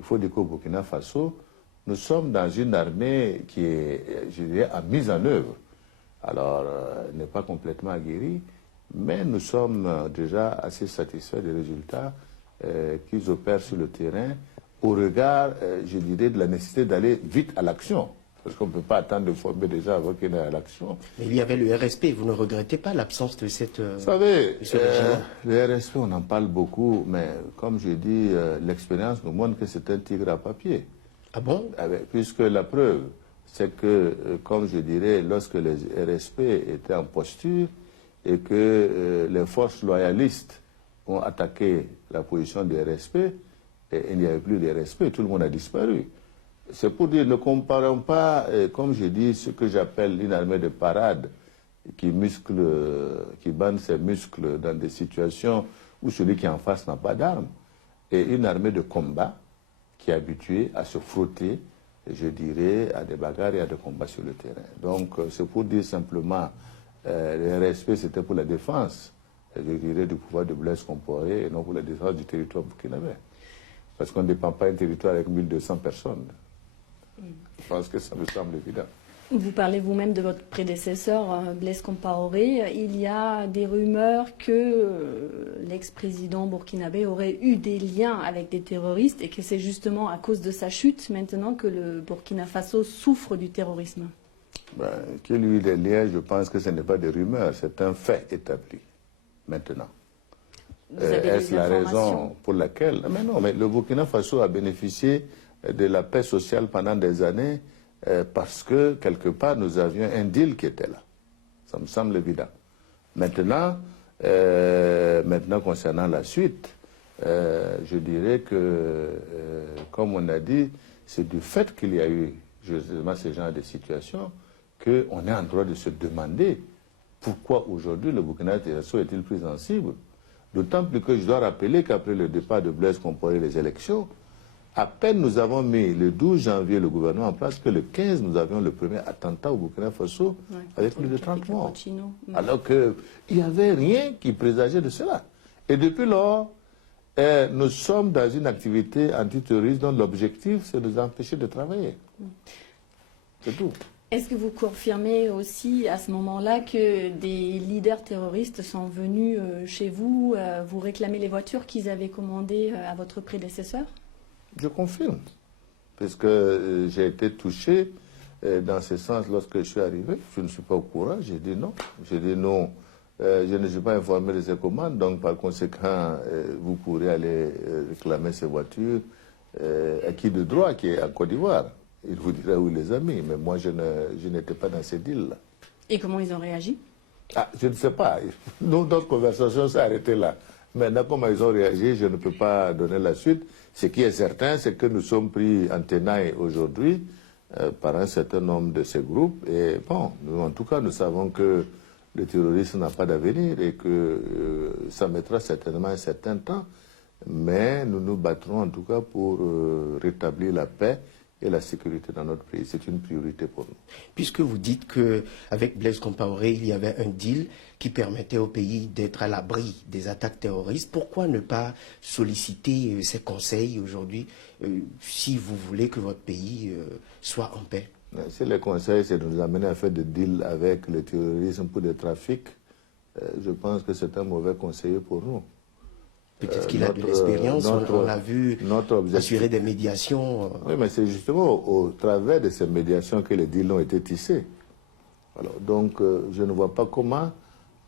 Il faut dire qu'au Burkina Faso, nous sommes dans une armée qui est, je dirais, en mise en œuvre. Alors, elle n'est pas complètement aguerrie, mais nous sommes déjà assez satisfaits des résultats qu'ils opèrent sur le terrain au regard, je dirais, de la nécessité d'aller vite à l'action. Parce qu'on ne peut pas attendre de former des gens avant qu'il y ait à l'action. Mais il y avait le RSP, vous ne regrettez pas l'absence de cette... Vous savez, le RSP, on en parle beaucoup, mais comme je dis, l'expérience nous montre que c'est un tigre à papier. Ah bon? Puisque la preuve, c'est que, comme je dirais, lorsque les RSP étaient en posture et que les forces loyalistes ont attaqué la position des RSP, et il n'y avait plus de RSP, tout le monde a disparu. C'est pour dire, ne comparons pas, comme je dis, ce que j'appelle une armée de parade qui bande ses muscles dans des situations où celui qui est en face n'a pas d'armes, et une armée de combat qui est habituée à se frotter, je dirais, à des bagarres et à des combats sur le terrain. Donc, c'est pour dire simplement, le RSP, c'était pour la défense, je dirais, du pouvoir de Blaise Compaoré et non pour la défense du territoire burkinabé. Parce qu'on ne dépend pas d'un territoire avec 1200 personnes. Je pense que ça me semble évident. Vous parlez vous-même de votre prédécesseur, Blaise Compaoré. Il y a des rumeurs que l'ex-président burkinabé aurait eu des liens avec des terroristes et que c'est justement à cause de sa chute maintenant que le Burkina Faso souffre du terrorisme. Qu'il y ait des liens, je pense que ce n'est pas des rumeurs, c'est un fait établi maintenant. Est-ce la raison pour laquelle... Mais non, mais le Burkina Faso a bénéficié de la paix sociale pendant des années parce que, quelque part, nous avions un deal qui était là. Ça me semble évident. Maintenant, concernant la suite, je dirais que, comme on a dit, c'est du fait qu'il y a eu justement ce genre de situation qu'on est en droit de se demander pourquoi aujourd'hui le Burkina Faso est-il pris en cible. D'autant plus que je dois rappeler qu'après le départ de Blaise Compaoré les élections, à peine nous avons mis le 12 janvier le gouvernement en place que le 15 nous avions le premier attentat au Burkina Faso avec plus de 30 morts. Alors qu'il n'y avait rien qui présageait de cela. Et depuis lors, nous sommes dans une activité antiterroriste dont l'objectif c'est de nous empêcher de travailler. C'est tout. Est-ce que vous confirmez aussi à ce moment-là que des leaders terroristes sont venus chez vous, vous réclamer les voitures qu'ils avaient commandées à votre prédécesseur? Je confirme, puisque j'ai été touché dans ce sens lorsque je suis arrivé. Je ne suis pas au courant, j'ai dit non. J'ai dit non, je ne suis pas informé de ces commandes, donc par conséquent, vous pourrez aller réclamer ces voitures à qui de droit qui est en Côte d'Ivoire. Il vous dira où les amis, mais moi je n'étais pas dans ces deals-là. Et comment ils ont réagi? Je ne sais pas. Notre conversation s'est arrêtée là. Maintenant, comment ils ont réagi, je ne peux pas donner la suite. Ce qui est certain, c'est que nous sommes pris en tenaille aujourd'hui par un certain nombre de ces groupes. Et bon, nous, en tout cas, nous savons que le terrorisme n'a pas d'avenir et que ça mettra certainement un certain temps. Mais nous nous battrons en tout cas pour rétablir la paix et la sécurité dans notre pays. C'est une priorité pour nous. Puisque vous dites qu'avec Blaise Compaoré, il y avait un deal qui permettait au pays d'être à l'abri des attaques terroristes, pourquoi ne pas solliciter ces conseils aujourd'hui si vous voulez que votre pays soit en paix? Si les conseils, c'est de nous amener à faire des deals avec le terrorisme pour des trafics, je pense que c'est un mauvais conseiller pour nous. Peut-être qu'il a de l'expérience, on l'a vu assurer des médiations. Oui, mais c'est justement au travers de ces médiations que les deals ont été tissés. Alors, donc, je ne vois pas comment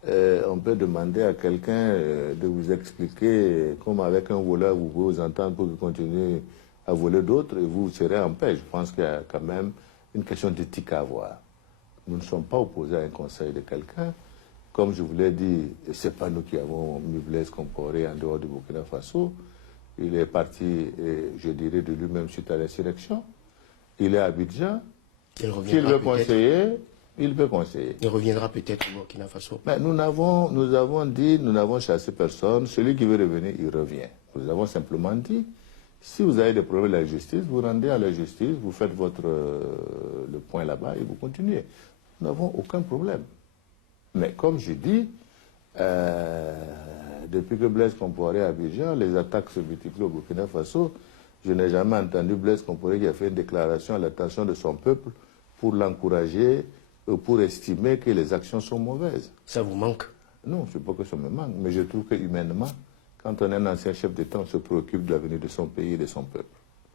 on peut demander à quelqu'un de vous expliquer comment avec un voleur vous pouvez vous entendre pour qu'il continue à voler d'autres et vous serez en paix. Je pense qu'il y a quand même une question d'éthique à avoir. Nous ne sommes pas opposés à un conseil de quelqu'un. Comme je vous l'ai dit, ce n'est pas nous qui avons mis Blaise Compaoré en dehors du Burkina Faso. Il est parti, je dirais, de lui-même suite à l'insurrection. Il est à Abidjan. S'il veut conseiller, il peut conseiller. Il reviendra peut-être au Burkina Faso. Mais nous avons dit, nous n'avons chassé personne. Celui qui veut revenir, il revient. Nous avons simplement dit, si vous avez des problèmes à la justice, vous rendez à la justice, vous faites le point là-bas et vous continuez. Nous n'avons aucun problème. Mais comme je dis, depuis que Blaise Compaoré à Abidjan, les attaques se multiplient au Burkina Faso. je n'ai jamais entendu Blaise Compaoré qui a fait une déclaration à l'attention de son peuple pour l'encourager, pour estimer que les actions sont mauvaises. Ça vous manque? Non, je ne sais pas que ça me manque, mais je trouve que humainement, quand on est un ancien chef d'État, on se préoccupe de l'avenir de son pays et de son peuple.